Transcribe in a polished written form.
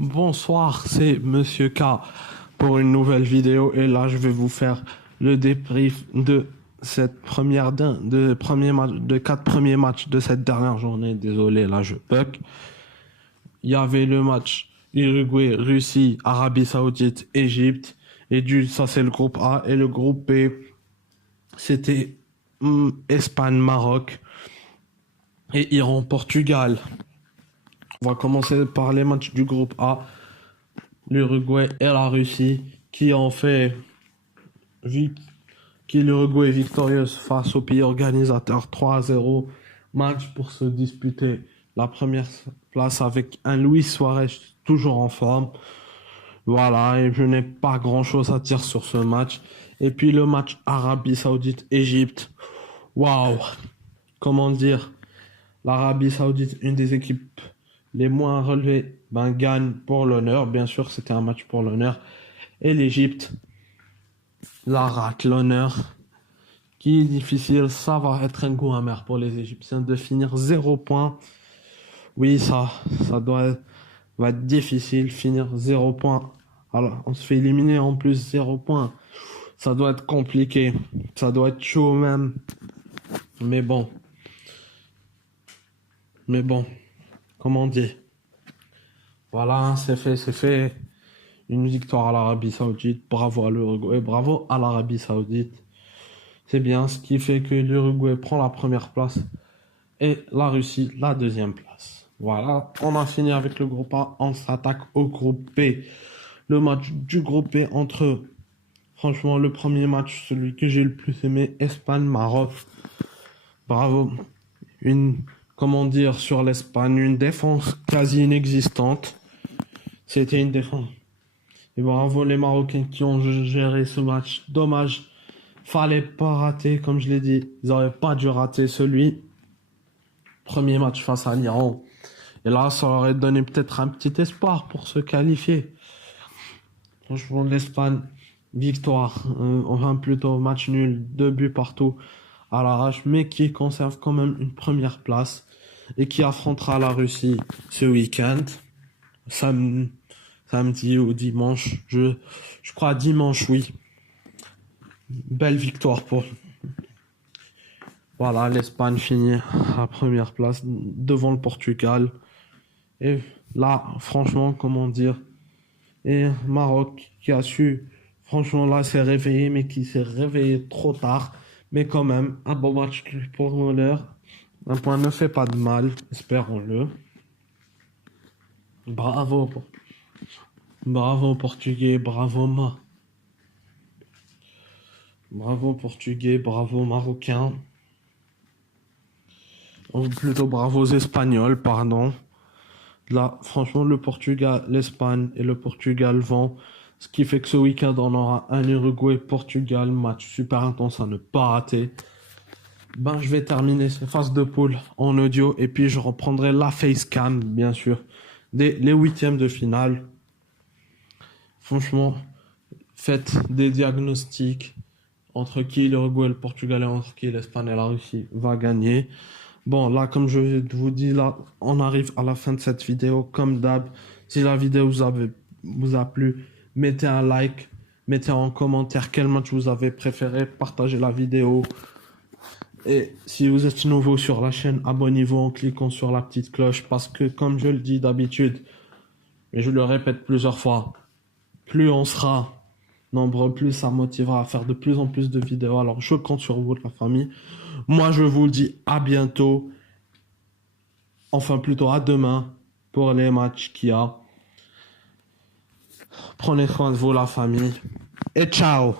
Bonsoir, c'est Monsieur K pour une nouvelle vidéo et là je vais vous faire le débrief de cette premier match, de 4 premiers matchs de cette dernière journée. Désolé, là je bug. Il y avait le match Uruguay, Russie, Arabie Saoudite, Égypte ça c'est le groupe A et le groupe B c'était Espagne, Maroc et Iran, Portugal. On va commencer par les matchs du groupe A. L'Uruguay et la Russie qui ont fait qui l'Uruguay est victorieuse face au pays organisateur 3-0 match pour se disputer la première place avec un Luis Suarez toujours en forme. Voilà, et je n'ai pas grand-chose à dire sur ce match. Et puis le match Arabie Saoudite-Égypte. Waouh! Comment dire? L'Arabie Saoudite, une des équipes les moins relevées, gagne pour l'honneur. Bien sûr, c'était un match pour l'honneur. Et l'Égypte, la rate l'honneur. Qui est difficile, ça va être un goût amer pour les Égyptiens de finir 0 points. Oui, ça va être difficile, finir 0 points. Alors, on se fait éliminer en plus 0 points. Ça doit être compliqué. Ça doit être chaud même. Mais bon. Comme on dit. Voilà, c'est fait, c'est fait. Une victoire à l'Arabie Saoudite. Bravo à l'Uruguay. Bravo à l'Arabie Saoudite. C'est bien, ce qui fait que l'Uruguay prend la première place et la Russie la deuxième place. Voilà, on a fini avec le groupe A. On s'attaque au groupe B. Le match du groupe B franchement, le premier match, celui que j'ai le plus aimé, Espagne-Maroc. Bravo. Comment dire, sur l'Espagne, une défense quasi inexistante. C'était une défense. Et bravo les Marocains qui ont géré ce match. Dommage. Fallait pas rater, comme je l'ai dit. Ils auraient pas dû rater celui. Premier match face à l'Iran. Et là, ça aurait donné peut-être un petit espoir pour se qualifier. Franchement, l'Espagne, victoire. Enfin, plutôt match nul. 2 buts partout à l'arrache. Mais qui conserve quand même une première place. Et qui affrontera la Russie ce week-end. Samedi ou dimanche. Je crois dimanche, oui. Belle victoire pour... Voilà, l'Espagne finit à première place devant le Portugal. Et là, franchement, comment dire... Et Maroc qui a su... Franchement, là, s'est réveillé, mais qui s'est réveillé trop tard. Mais quand même, un bon match pour l'heure. Un point ne fait pas de mal, espérons-le. Bravo. Bravo, Portugais. Bravo Portugais, bravo Marocains. Ou plutôt bravo aux Espagnols, pardon. Là, franchement, le Portugal, l'Espagne et le Portugal vont. Ce qui fait que ce week-end, on aura un Uruguay-Portugal, match super intense à ne pas rater. Je vais terminer cette phase de poule en audio et puis je reprendrai la facecam, bien sûr, dès les huitièmes de finale. Franchement, faites des diagnostics entre qui l'Uruguay et le Portugal et entre qui l'Espagne et la Russie va gagner. Bon, là, comme je vous dis, là, on arrive à la fin de cette vidéo. Comme d'hab, si la vidéo vous a plu, mettez un like, mettez en commentaire quel match vous avez préféré, partagez la vidéo. Et si vous êtes nouveau sur la chaîne, abonnez-vous en cliquant sur la petite cloche parce que, comme je le dis d'habitude, et je le répète plusieurs fois, plus on sera nombreux, plus ça motivera à faire de plus en plus de vidéos. Alors, je compte sur vous, la famille. Moi, je vous dis à bientôt. Enfin, plutôt à demain pour les matchs qu'il y a. Prenez soin de vous, la famille. Et ciao!